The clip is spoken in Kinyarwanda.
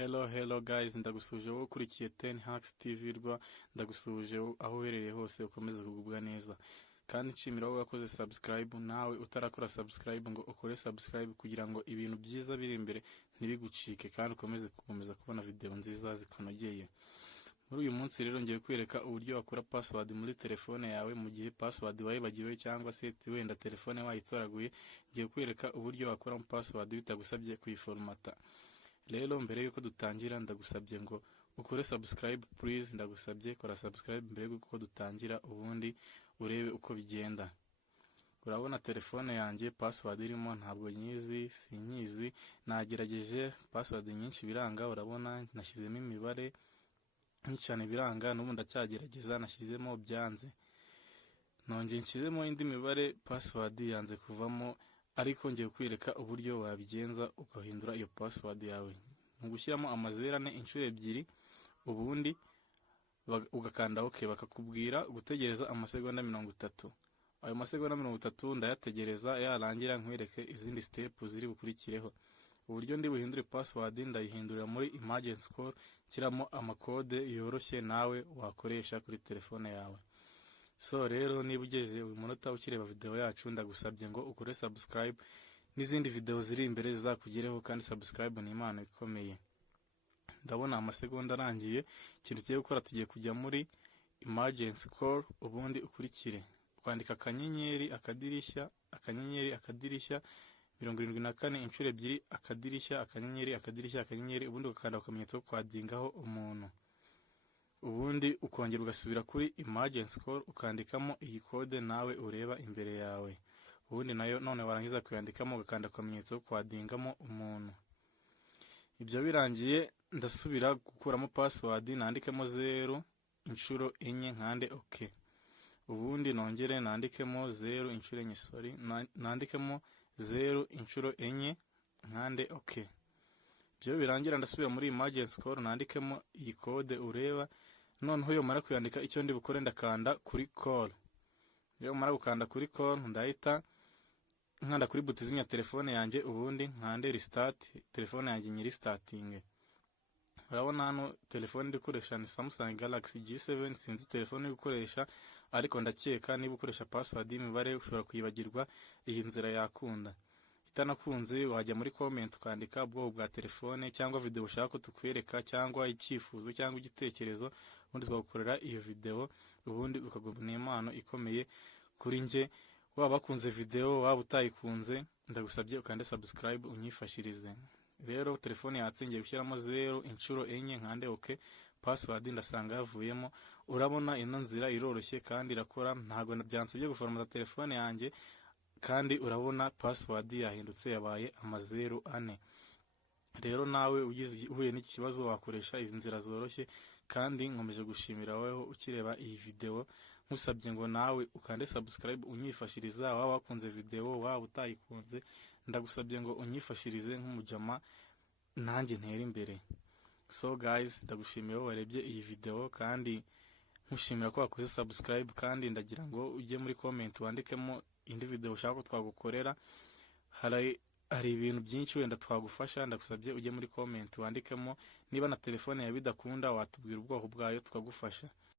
Hello guys, ndagusuje wowe ukurikiye 10 Hacks TV rwa, ndagusuje aho uherereye hose ukomeze kugubwa neza. Kandi nshimira wowe wakoze subscribe, nawe utarakora subscribe ngo ukore subscribe kugira ngo ibintu byiza biri imbere ntibigucike kandi ukomeze kubona video nziza zikonogeye. Muri uyu munsi rero ngiye kwereka uburyo wakora password muri telefone yawe mu gihe password wayibagiwe cyangwa se wenda telefone wayitoraguye. Ngiye kwereka uburyo wakora password bitagusabye kuyiformata. Rero mbere yuko dutangira ndagusabye ngo ukore subscribe please, ndagusabye kora subscribe mbere yuko dutangira ubundi urebe uko bigenda. Urabona telefone yanjye password irimo ntabwo sinyizi, nagerageje password nyinshi biranga. Urabona nashyizemo imibare cyane biranga, n'ubu ndacyagerageza nashyizemo byanze, nongeye nshyizemo indi mibare password yanze kuvamo. Ariko ngiye kwereka uburyo wabigenza ugahindura iyo password yawe. Ngushyiramo amazerane inshuro ebyiri, ubundi ugakanda OK. Bakakubwira gutegereza amasegonda 30. Ayo masegonda 30 ndayategereza, yarangira nkwereke izindi step ziri bukurikireho. Uburyo ndi buhindure password ndayihindurira muri emergency call, kiramo amakode yoroshye nawe wakoresha kuri telefone yawe. So rero niba ugejeje uyu munota ukireba video yacu, ndagusabye ngo ukore subscribe, n'izindi video ziri imbere zizakugereho, kandi subscribe ni impano ikomeye. Ndabona amasegonda arangiye, ikintu tugiye gukora tugiye kujya muri emergency call, ubundi ukurikire kwandika akanyenyeri akadirishya 74 inshuro ebyiri, akadirishya akanyenyeri, ubundi ukanda akamenyetso kwadingaho umuntu. Ubundi ukongera ugasubira kuri emergency call ukandikamo iyi code nawe ureba imbere yawe. Ubundi nayo none warangiza kuyandikamo ugakanda akamenyetso kwadingamo umuntu. Ibyo birangiye ndasubira gukuramo password, nandikemo 0 inshuro 4 nkande OK. Ubundi nongere nandikemo 0 inshuro 4, nandikemo 0 inshuro 4 nkande OK. Ibyo birangira ndasubira muri emergency call, nandikemo iyi code ureba. Noneho iyo mara kuyandika, icyo ndi bukore ndakanda kuri call. Iyo mara gukanda kuri call ndahita nkanda kuri buti zimya telefone yanjye, ubundi nkande restart telefone yanjye nyiri starting. Urabona hano telefone ndi gukoresha ni Samsung Galaxy G7, sinzi telefone ndi gukoresha, ariko ndakeka niba ukoresha password y'imibare ushobora kuyibagirwa, iyi nzira yakunda. Itanakunze wajya muri comment ukandika ubwoko bwa telefone cyangwa video ushaka ko tukwereka, cyangwa icyifuzo cyangwa igitekerezo, ubundi twagukorera iyo video, ubundi ukagubona impano ikomeye kuri nje. Waba bakunze video waba utayikunze, ndagusabye ukande subscribe unyifashirize. Rero telefone yatsingiye gushyiramo 0 inshuro 4 nkande OK. Password ndasanga yavuyemo. Urabona ino nzira iroroshye kandi irakora, ntago byansabye guformata telefone yanjye, kandi urabona password yahindutse yabaye 04. Rero nawe uhuye n'iki kibazo wakoresha izi nzira zoroshye, kandi nkomeje gushimira wowe ukireba iyi video. Nkusabye ngo nawe ukande subscribe unyifashiriza, waba wakunze video waba utayikunze, ndagusabye ngo unyifashirize nk'umujama nanjye ntera imbere. So guys, ndagushimiye wowe warebye iyi video, kandi nkushimira ko wakoze subscribe, kandi ndagira ngo ujye muri comment wandikemo indi video ushaka ko twagukorera. Hari ibintu byinshi wenda twagufasha, ndagusabye ujye muri comment wandikemo. Niba na telefone yawe bidakunda watubwira ubwoko bwayo tukagufasha.